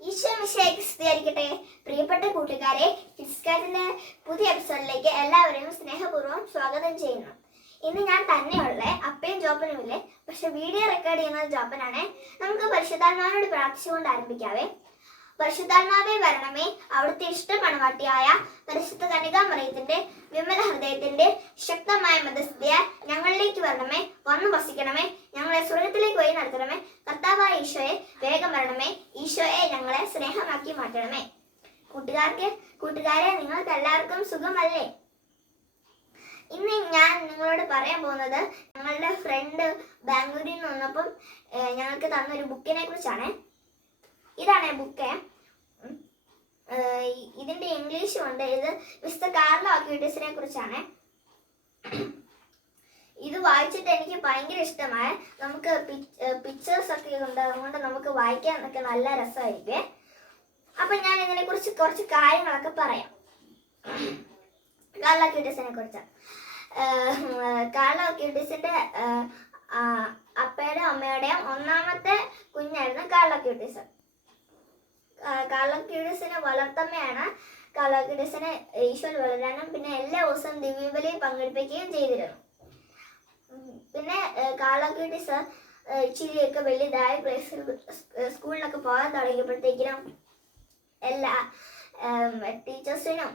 ഈശോ മിശിഹായ്ക്ക് സ്തുതിയായിരിക്കട്ടെ. പ്രിയപ്പെട്ട കൂട്ടുകാരെ ഫിസ്കാറ്റിന്റെ പുതിയ എപ്പിസോഡിലേക്ക് എല്ലാവരെയും സ്നേഹപൂർവം സ്വാഗതം ചെയ്യുന്നു. ഇന്ന് ഞാൻ തന്നെയുള്ള അപ്പയും ജോപ്പനുമില്ലേ പക്ഷെ വീഡിയോ റെക്കോർഡ് ചെയ്യുന്നത് ജോപ്പനാണ്. നമുക്ക് പരിശുദ്ധാത്മാവിനോട് പ്രാർത്ഥിച്ചുകൊണ്ട് ആരംഭിക്കാവേ. പരിശുദ്ധാത്മാവെ വരണമേ അവിടുത്തെ ഇഷ്ട മണവാട്ടിയായ പരിശുദ്ധ കനികാമറിയത്തിന്റെ വിമല ഹൃദയത്തിന്റെ ശക്തമായ മതസ്ഥിതിയാൽ ഞങ്ങളിലേക്ക് വരണമേ വന്നു വസിക്കണമേ ഞങ്ങളെ സ്വർഗത്തിലേക്ക് വഴി നടത്തണമേ. കർത്താവായ ഈശോയെ വേഗം വരണമേ ഈശോയെ ഞങ്ങളെ സ്നേഹമാക്കി മാറ്റണമേ. കൂട്ടുകാർക്ക് കൂട്ടുകാരെ നിങ്ങൾക്ക് എല്ലാവർക്കും സുഖമല്ലേ? ഇന്ന് ഞാൻ നിങ്ങളോട് പറയാൻ പോകുന്നത് ഞങ്ങളുടെ ഫ്രണ്ട് ബാംഗ്ലൂരിൽ നിന്ന് വന്നപ്പം ഞങ്ങൾക്ക് തന്ന ഒരു ബുക്കിനെ കുറിച്ചാണ്. ഇതാണ് ബുക്ക് ഇതിന്റെ ഇംഗ്ലീഷും ഉണ്ട്. ഇത് മിസ്റ്റർ കാർലോ അക്യൂട്ടീസിനെ കുറിച്ചാണ്. ഇത് വായിച്ചിട്ട് എനിക്ക് ഭയങ്കര ഇഷ്ടമായ നമുക്ക് പിക്ചേഴ്സ് ഒക്കെ ഉണ്ട് അതുകൊണ്ട് നമുക്ക് വായിക്കാനൊക്കെ നല്ല രസമായിരിക്കും. അപ്പൊ ഞാൻ ഇതിനെ കുറിച്ച് കുറച്ച് കാര്യങ്ങളൊക്കെ പറയാം. കാർലോ ക്യൂട്ടീസിനെ കുറിച്ച്. കാർലോ ക്യൂട്ടീസിന്റെ അപ്പയുടെയും അമ്മയുടെയും ഒന്നാമത്തെ കുഞ്ഞായിരുന്നു കാർലോ ക്യൂട്ടീസ് കാർലോക്യൂഡിസിനെ വളർത്തമ്മയാണ് കാർലോക്യൂഡിസിനെ ഈശ്വർ വളരാനും പിന്നെ എല്ലാ ദിവസവും ദിവ്യബലി പങ്കെടുപ്പിക്കുകയും ചെയ്തിരുന്നു. പിന്നെ കാർലോക്യൂഡിസ് ഇച്ചിരിയൊക്കെ വലുതായ പ്ലേസിൽ സ്കൂളിലൊക്കെ പോകാൻ തുടങ്ങിയപ്പോഴത്തേക്കിനും എല്ലാ ടീച്ചേഴ്സിനും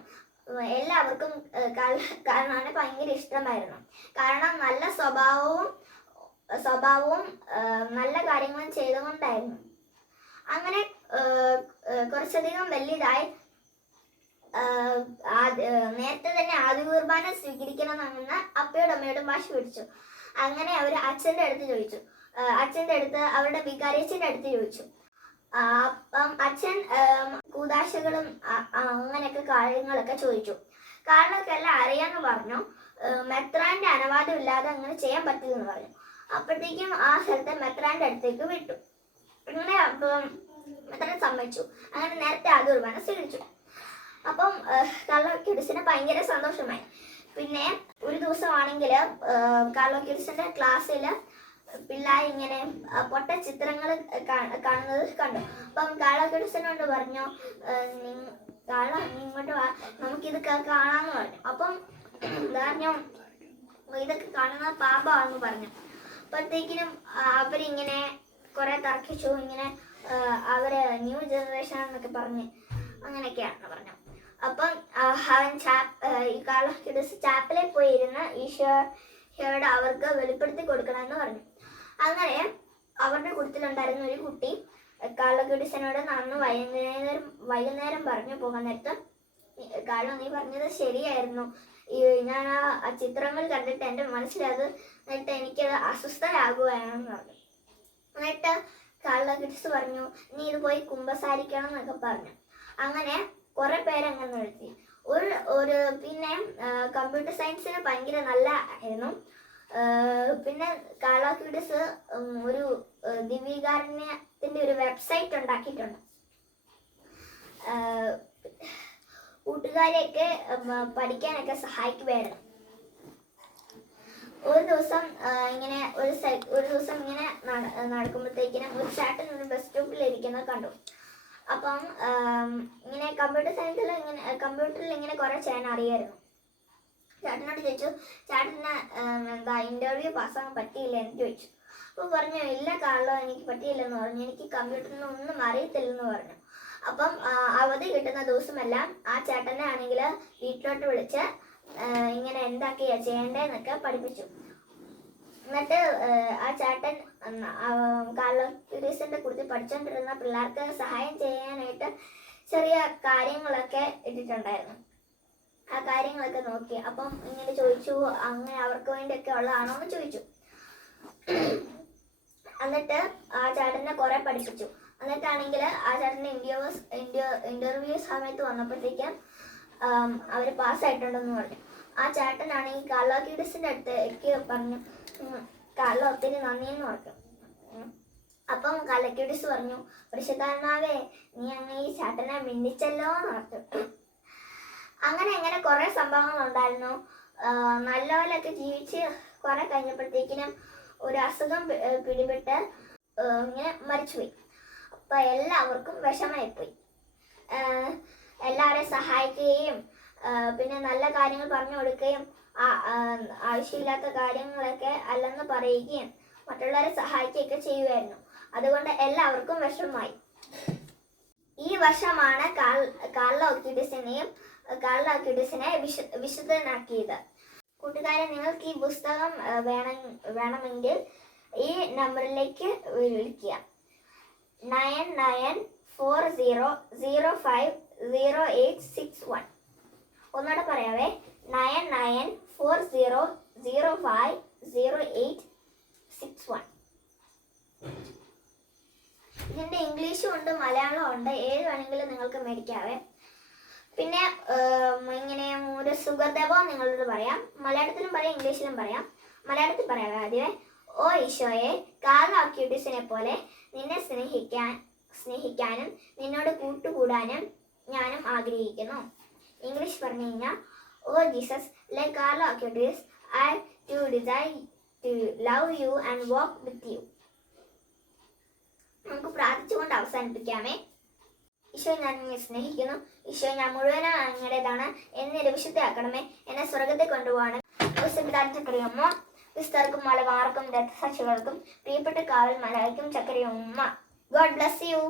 എല്ലാവർക്കും കാരണമാണ് ഭയങ്കര ഇഷ്ടമായിരുന്നു. കാരണം നല്ല സ്വഭാവവും സ്വഭാവവും നല്ല കാര്യങ്ങളും ചെയ്തുകൊണ്ടായിരുന്നു. അങ്ങനെ കുറച്ചധികം ഏഹ്, നേരത്തെ ആദ്യ കുർബാന സ്വീകരിക്കണമെന്ന് അപ്പയോടും അമ്മയോടും വാശി പിടിച്ചു. അങ്ങനെ അവർ അച്ഛന്റെ അടുത്ത് ചോദിച്ചു. അച്ഛന്റെ അടുത്ത് അവരുടെ വികാരിയച്ഛന്റെ അടുത്ത് ചോദിച്ചു. അപ്പം അച്ഛൻ കൂതാശകളും അങ്ങനെയൊക്കെ കാര്യങ്ങളൊക്കെ ചോദിച്ചു. കാരണമൊക്കെ എല്ലാം അറിയാമെന്ന് പറഞ്ഞു. മെത്രാന്റെ അനുവാദം ഇല്ലാതെ അങ്ങനെ ചെയ്യാൻ പറ്റില്ലെന്ന് പറഞ്ഞു. അപ്പോഴത്തേക്കും ആ സ്ഥലത്തെ മെത്രാന്റെ അടുത്തേക്ക് വിട്ടു. അങ്ങനെ അപ്പം മെത്രാൻ സമ്മതിച്ചു. അങ്ങനെ നേരത്തെ ആ കുർബാന സ്വീകരിച്ചു. അപ്പം കാർലോ ക്യൂഡിസിന് ഭയങ്കര സന്തോഷമായി. പിന്നെ ഒരു ദിവസമാണെങ്കിൽ കാർലോ ക്യൂഡിസിന്റെ ക്ലാസ്സിൽ പിള്ളേർ ഇങ്ങനെ പൊട്ട ചിത്രങ്ങൾ കാണുന്നത് കണ്ടു. അപ്പം കാർലോ ക്യൂഡിസിനോട് പറഞ്ഞു നീ ഇങ്ങോട്ട് വാ നമുക്കിത് കാണാമെന്ന് കാണാന്ന് പറഞ്ഞു. അപ്പം പറഞ്ഞു ഇതൊക്കെ കാണുന്നത് പാപമാണെന്ന് പറഞ്ഞു. അപ്പോഴത്തേക്കിനും അവരിങ്ങനെ കുറെ തർക്കിച്ചു ഇങ്ങനെ അവർ ന്യൂ ജനറേഷൻ എന്നൊക്കെ പറഞ്ഞ് അങ്ങനെയൊക്കെയാണെന്ന് പറഞ്ഞു. അപ്പം അവൻ ഈ കാർലോസ് ചാപ്പലിൽ പോയിരുന്ന് ഈശോയോട് അവർക്ക് വെളിപ്പെടുത്തി കൊടുക്കണമെന്ന് പറഞ്ഞു. അങ്ങനെ അവരുടെ കൂട്ടത്തിലുണ്ടായിരുന്ന ഒരു കുട്ടി കാർലോക്യൂഡിസനോട് നന്ന് വൈകുന്നേരം വൈകുന്നേരം പറഞ്ഞു പോകാൻ നേരത്ത് കാർലോ നീ പറഞ്ഞത് ശരിയായിരുന്നു. ഞാൻ ആ ചിത്രങ്ങൾ കണ്ടിട്ട് എന്റെ മനസ്സിലത് എന്നിട്ട് എനിക്കത് അസ്വസ്ഥരാകുകയാണെന്ന് പറഞ്ഞു. എന്നിട്ട് കാർലോക്യൂഡിസ് പറഞ്ഞു നീ ഇത് പോയി കുമ്പസാരിക്കണം എന്നൊക്കെ പറഞ്ഞു. അങ്ങനെ കുറെ പേരങ്ങനെ നിർത്തി. ഒരു ഒരു പിന്നെ കമ്പ്യൂട്ടർ സയൻസിന് ഭയങ്കര നല്ല ആയിരുന്നു പിന്നെ കാളാക്യൂഡിസ് ഒരു ആ, ദിവ്യകാരുണ്യത്തിന്റെ ഒരു വെബ്സൈറ്റ് ഉണ്ടാക്കിയിട്ടുണ്ട്. കൂട്ടുകാരെയൊക്കെ പഠിക്കാനൊക്കെ സഹായിക്കുമായിരുന്നു. ഒരു ദിവസം ഇങ്ങനെ ഒരു ഒരു ദിവസം ഇങ്ങനെ നട- നടക്കുമ്പോഴത്തേക്കിനും ഒരു ചേട്ടൻ ഒരു ബസ് സ്റ്റോപ്പിൽ ഇരിക്കുന്നത് കണ്ടു. അപ്പം ഇങ്ങനെ കമ്പ്യൂട്ടർ സയൻസിൽ ഇങ്ങനെ കമ്പ്യൂട്ടറിൽ ഇങ്ങനെ കുറെ ചെയ്യാൻ അറിയായിരുന്നു. ചേട്ടനോട് ചോദിച്ചു ചേട്ടന് എന്താ ഇന്റർവ്യൂ പാസ്സാകാൻ പറ്റിയില്ല? എന്ന് ചോദിച്ചു. അപ്പോൾ പറഞ്ഞു ഇല്ല കാർലോ എനിക്ക് പറ്റിയില്ലെന്ന് പറഞ്ഞു. എനിക്ക് കമ്പ്യൂട്ടറിന് ഒന്നും അറിയത്തില്ലെന്ന് പറഞ്ഞു. അപ്പം അവധി കിട്ടുന്ന ദിവസമെല്ലാം ആ ചേട്ടനെ ആണെങ്കിൽ വീട്ടിലോട്ട് വിളിച്ച് ഇങ്ങനെ എന്താക്കിയാ ചെയ്യേണ്ടതെന്നൊക്കെ പഠിപ്പിച്ചു. എന്നിട്ട് ആ, ചേട്ടൻ കാർലോസിന്റെ കുറിച്ച് പഠിച്ചുകൊണ്ടിരുന്ന പിള്ളേർക്ക് സഹായം ചെയ്യാനായിട്ട് ചെറിയ കാര്യങ്ങളൊക്കെ ഇട്ടിട്ടുണ്ടായിരുന്നു. ആ കാര്യങ്ങളൊക്കെ നോക്കി. അപ്പം ഇങ്ങനെ ചോദിച്ചു അങ്ങനെ അവർക്ക് വേണ്ടിയൊക്കെ ഉള്ളതാണോ എന്ന് ചോദിച്ചു. എന്നിട്ട് ആ ചേട്ടനെ കുറെ പഠിപ്പിച്ചു. എന്നിട്ടാണെങ്കിൽ ആ ചേട്ടന്റെ ഇന്റർവ്യൂസ് ഇന്റർവ്യൂ സമയത്ത് വന്നപ്പോഴത്തേക്കും അവർ പാസ്സായിട്ടുണ്ടെന്ന് പറഞ്ഞു. ആ ചേട്ടനാണെങ്കിൽ അടുത്ത് അടുത്തേക്ക് പറഞ്ഞു ഉം, കാർലോ ഒത്തിരി നന്ദി എന്ന് പറഞ്ഞു അപ്പം കലക്യൂട്ടിസ് പറഞ്ഞു പരിശുദ്ധാത്മാവേ നീ അങ്ങ് ഈ ചേട്ടനെ മിന്നിച്ചല്ലോ എന്ന് പറഞ്ഞു. അങ്ങനെ അങ്ങനെ കുറെ സംഭവങ്ങൾ ഉണ്ടായിരുന്നു. നല്ലപോലൊക്കെ ജീവിച്ച് കുറെ കഴിഞ്ഞപ്പോഴത്തേക്കിനും ഒരു അസുഖം പിടിപെട്ട് ഇങ്ങനെ മരിച്ചുപോയി. അപ്പോൾ എല്ലാവർക്കും വിഷമായിപ്പോയി എല്ലാവരെയും സഹായിക്കുകയും പിന്നെ നല്ല കാര്യങ്ങൾ പറഞ്ഞു കൊടുക്കുകയും ആവശ്യമില്ലാത്ത കാര്യങ്ങളൊക്കെ അല്ലെന്ന് പറയുകയും മറ്റുള്ളവരെ സഹായിക്കുകയൊക്കെ ചെയ്യുമായിരുന്നു. അതുകൊണ്ട് എല്ലാവർക്കും വിഷമമായി. ഈ വർഷമാണ് കാർലോ ഒക്യുഡിസിനെയും കാർലോ ഒക്യുഡിസിനെ വിശ വിശുദ്ധനാക്കിയത്. കൂട്ടുകാരെ നിങ്ങൾക്ക് ഈ പുസ്തകം വേണം വേണമെങ്കിൽ ഈ നമ്പറിലേക്ക് വിളിക്കുക nine nine four zero zero five zero eight six one. ഒന്നുകൂടെ പറയാവേ. Nine nine four zero zero five zero eight six one. ഇതിന്റെ ഇംഗ്ലീഷും ഉണ്ട് മലയാളം ഉണ്ട്. ഏത് വേണമെങ്കിലും നിങ്ങൾക്ക് മേടിക്കാവേ. പിന്നെ ഇങ്ങനെ ഒരു സുഗന്ധവും നിങ്ങളോട് പറയാം. മലയാളത്തിലും പറയാം ഇംഗ്ലീഷിലും പറയാം. മലയാളത്തിൽ പറയാം ആദ്യമേ. ഓ ഈശോയെ കാർലോ അക്യൂട്ടിസിനെ പോലെ നിന്നെ സ്നേഹിക്കാൻ സ്നേഹിക്കാനും നിന്നോട് കൂട്ടുകൂടാനും ഞാനും ആഗ്രഹിക്കുന്നു. ഇംഗ്ലീഷ് പറഞ്ഞു കഴിഞ്ഞാൽ ഓ Jesus like Carlo Acutis I too desire to love you and walk with you നമുക്ക് പ്രാർത്ഥിച്ചുകൊണ്ട് അവസാനിപ്പിക്കാമേ. ഈശോ ഞാൻ നിന്നെ സ്നേഹിക്കുന്നു. ഈശോ ഞാൻ മുഴുവനും അങ്ങയുടേതാണ്. എന്നെ രവിശുദ്ധയാക്കണമേ. എന്നെ സ്വർഗത്തെ കൊണ്ടുപോകണം വിശുദ്ധാചക്രിയമ്മ വിസ്തർക്കും മലബാർക്കും രക്തസാക്ഷികൾക്കും പ്രിയപ്പെട്ട കാവൽ മലയ്ക്കും ചക്രയമ്മ ഗോഡ് ബ്ലസ് യു